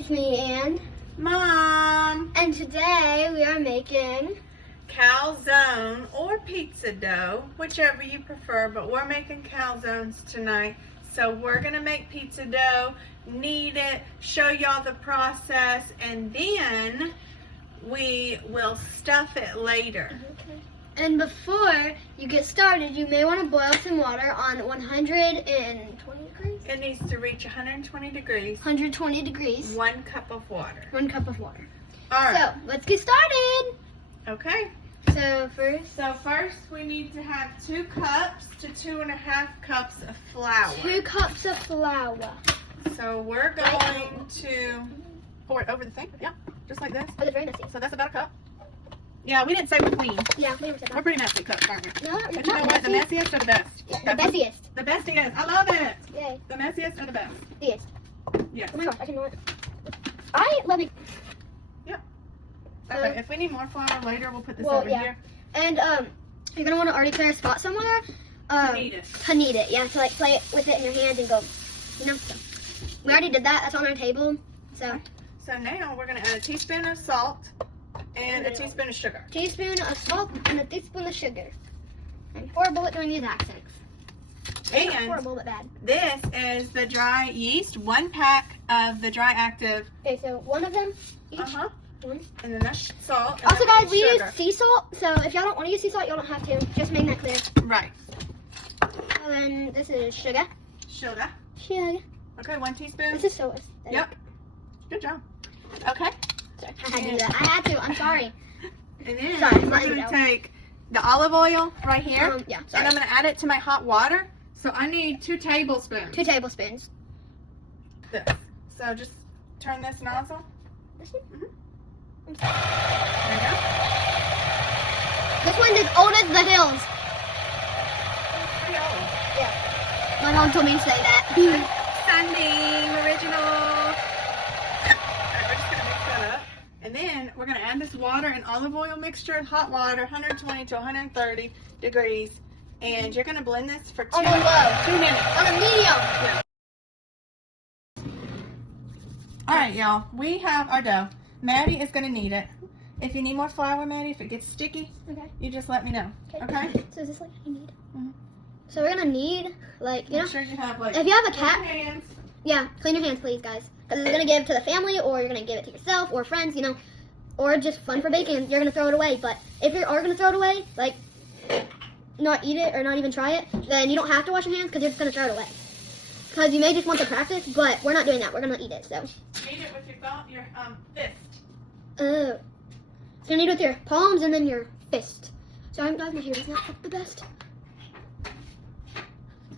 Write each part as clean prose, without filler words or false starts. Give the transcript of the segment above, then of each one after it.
it's me and Mom. And today we are making Calzone or pizza dough, whichever you prefer, but we're making calzones tonight. So we're gonna make pizza dough, knead it, show y'all the process, and then we will stuff it later. Okay. And before you get started, you may want to boil some water on 120 degrees. It needs to reach 120 degrees. 120 degrees. 1 cup of water. 1 cup of water. All right. So let's get started. Okay. So first we need to have 2 cups to 2.5 cups of flour. 2 cups of flour. So we're going to pour it over the thing. Yeah, just like this. Oh, they're very messy. So that's about a cup. Yeah, we didn't say we're clean. Yeah, we never said We're that. pretty messy cooks, aren't we? No, But you know what? The messiest are the best. Yeah, the bestiest. The bestiest. I love it. Yay. The messiest are the best. Yes. Yes. Oh my gosh, I can know it. I love it. Okay, if we need more flour later, we'll put this Well, over yeah. here. And you're gonna want to already clear a spot somewhere. To knead it. To knead it, yeah. To like play it with it in your hands and go, you know. So we already did that. That's on our table. So So now we're gonna add a teaspoon of salt and a teaspoon of sugar. teaspoon of salt and a teaspoon of sugar. I'm horrible at doing these accents. And Horrible but bad. this is the dry yeast, 1 pack of the dry active. Okay, so one of them each. One. And then that's salt. And Also, then guys, we use sugar. sea salt. So if y'all don't want to use sea salt, y'all don't have to. Just make that clear. Right. And then this is sugar. Sugar. Sugar. Okay, 1 teaspoon. This is so aesthetic. Yep. Good job. Okay. Sorry, I had to do that. I had to. I'm sorry. And then Sorry, we're let it going to go. take the olive oil right here. Yeah. And Sorry. I'm going to add it to my hot water. So I need 2 tablespoons. 2 tablespoons. This. So just turn this nozzle. This one? Mhm. I'm sorry. There you go. This one's as old as the hills. Pretty old. Yeah. My mom told me to say that. Sunbeam original. Alright, we're just going to mix that up. And then we're going to add this water and olive oil mixture, hot water, 120 to 130 degrees. And you're going to blend this for 2 On a low. 2 minutes. On a medium. Alright, y'all. We have our dough. Maddie is going to knead it. If you need more flour, Maddie, if it gets sticky, Okay. you just let me know. Okay? So is this like you need? Mhm. So we're gonna need like you know. Make sure you have like If you have a clean cat, hands. yeah, clean your hands, please, guys. Because you're gonna give it to the family, or you're gonna give it to yourself, or friends, you know, or just fun for baking. You're gonna throw it away. But if you are gonna throw it away, like not eat it or not even try it, then you don't have to wash your hands because you're just gonna throw it away. Because you may just want to practice, but we're not doing that. We're gonna eat it. So. Knead it with your thumb, your fist. Oh. So you need with your palms and then your fist. Sorry, guys, my hair does not look the best.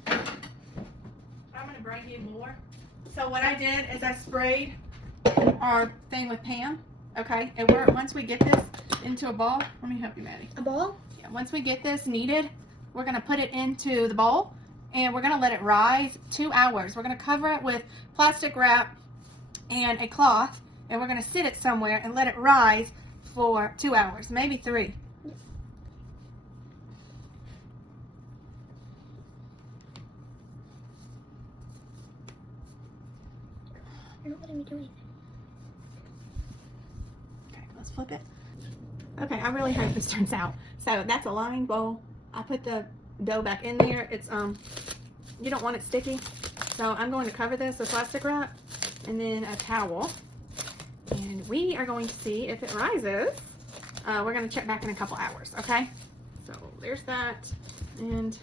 I'm going to bring you more. So what I did is I sprayed our thing with Pam. Okay, and once we get this into a ball, let me help you, Maddie. A ball? Yeah, once we get this kneaded, we're going to put it into the bowl and we're going to let it rise 2 hours. We're going to cover it with plastic wrap and a cloth, and we're going to sit it somewhere and let it rise for 2 hours, maybe 3. You're not letting me do anything. Okay, let's flip it. Okay, I really hope this turns out. So that's a lined bowl. I put the dough back in there. It's you don't want it sticky, so I'm going to cover this with plastic wrap and then a towel, and we are going to see if it rises. We're going to check back in a couple hours. Okay, so there's that and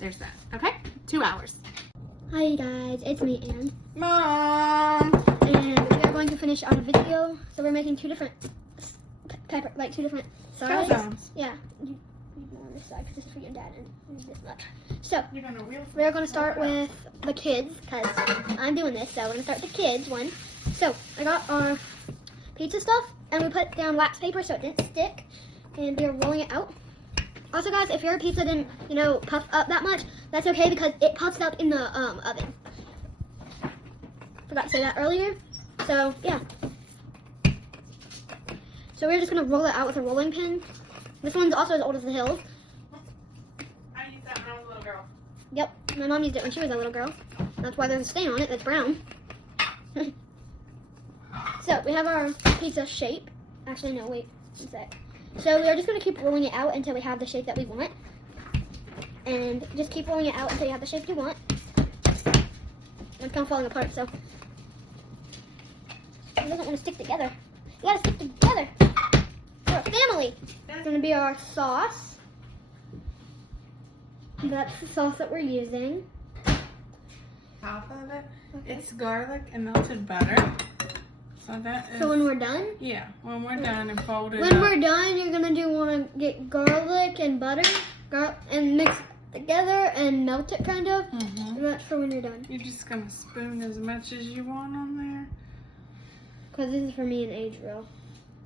there's that. Okay, 2 hours. Hi guys, it's me and Mom. we are going to finish our video. So we're making 2 different pepper, like 2 different sides. Calzones. Yeah, you go on this side because this is for your dad and this much. So You're gonna we're going to start with the kids because I'm doing this. So we're going to start with the kids one. So I got our pizza stuff and we put down wax paper so it didn't stick, and we're rolling it out. Also, guys, if your pizza didn't, you know, puff up that much, that's okay because it puffs up in the oven. Forgot to say that earlier. So, yeah. So we're just going to roll it out with a rolling pin. This one's also as old as the hills. I used that when I was a little girl. Yep, my mom used it when she was a little girl. That's why there's a stain on it that's brown. So we have our pizza shape. Actually, no, wait, one sec. So we are just gonna keep rolling it out until we have the shape that we want. And just keep rolling it out until you have the shape you want. It's kind of falling apart, so. It doesn't want to stick together. You gotta stick together. We're a family. That's gonna be our sauce. That's the sauce that we're using. Half of it, Okay. it's garlic and melted butter. So that is. So when we're done? Yeah, when we're done and fold it When up. we're done, you're gonna want to get garlic and butter, and mix it together and melt it kind of. Mhm. And that's for when you're done. You're just gonna spoon as much as you want on there. Because this is for me and Adriel.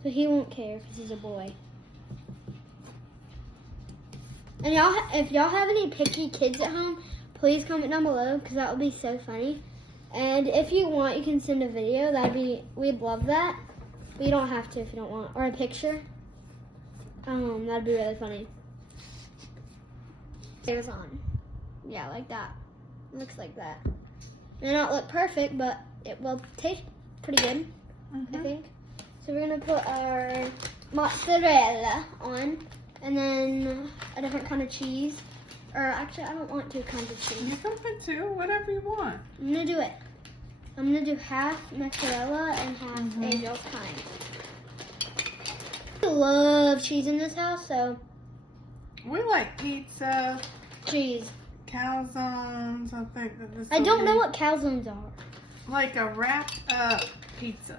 So he won't care because he's a boy. And y'all, if y'all have any picky kids at home, please comment down below because that would be so funny. And if you want, you can send a video. We'd love that. But you don't have to if you don't want. Or a picture. That'd be really funny. Here's on. Yeah, like that. Looks like that. May not look perfect, but it will taste pretty good, I think. So we're gonna put our mozzarella on, and then a different kind of cheese. Or actually, I don't want two kinds of cheese. You can put two, whatever you want. I'm gonna do it. I'm gonna do half mozzarella and half Angel's kind. I love cheese in this house, so We like pizza, cheese. calzones. I think that this. I will don't be know what calzones are. Like a wrapped up pizza.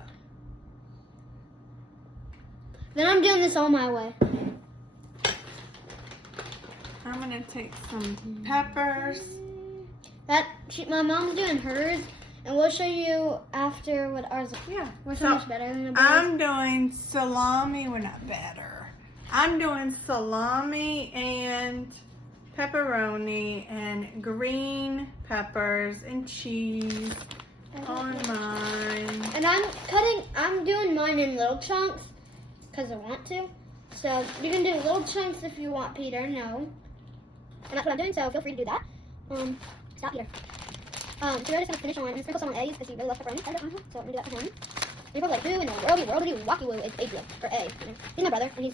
Then I'm doing this all my way. I'm gonna take some peppers. My mom's doing hers, and we'll show you after what ours. Yeah. We're so much better than the boys. I'm doing salami. We're not better. I'm doing salami and pepperoni and green peppers and cheese on mine. And I'm doing mine in little chunks because I want to. So you can do little chunks if you want, Peter. No. And that's what I'm doing, so feel free to do that. Stop here. So we're just gonna finish on and sprinkle some on eggs because he really loves pepperoni. So I'm gonna do that for him. And you're probably like, who in the world are you walkie woo? It's Adriel, or A. He's my brother, and he's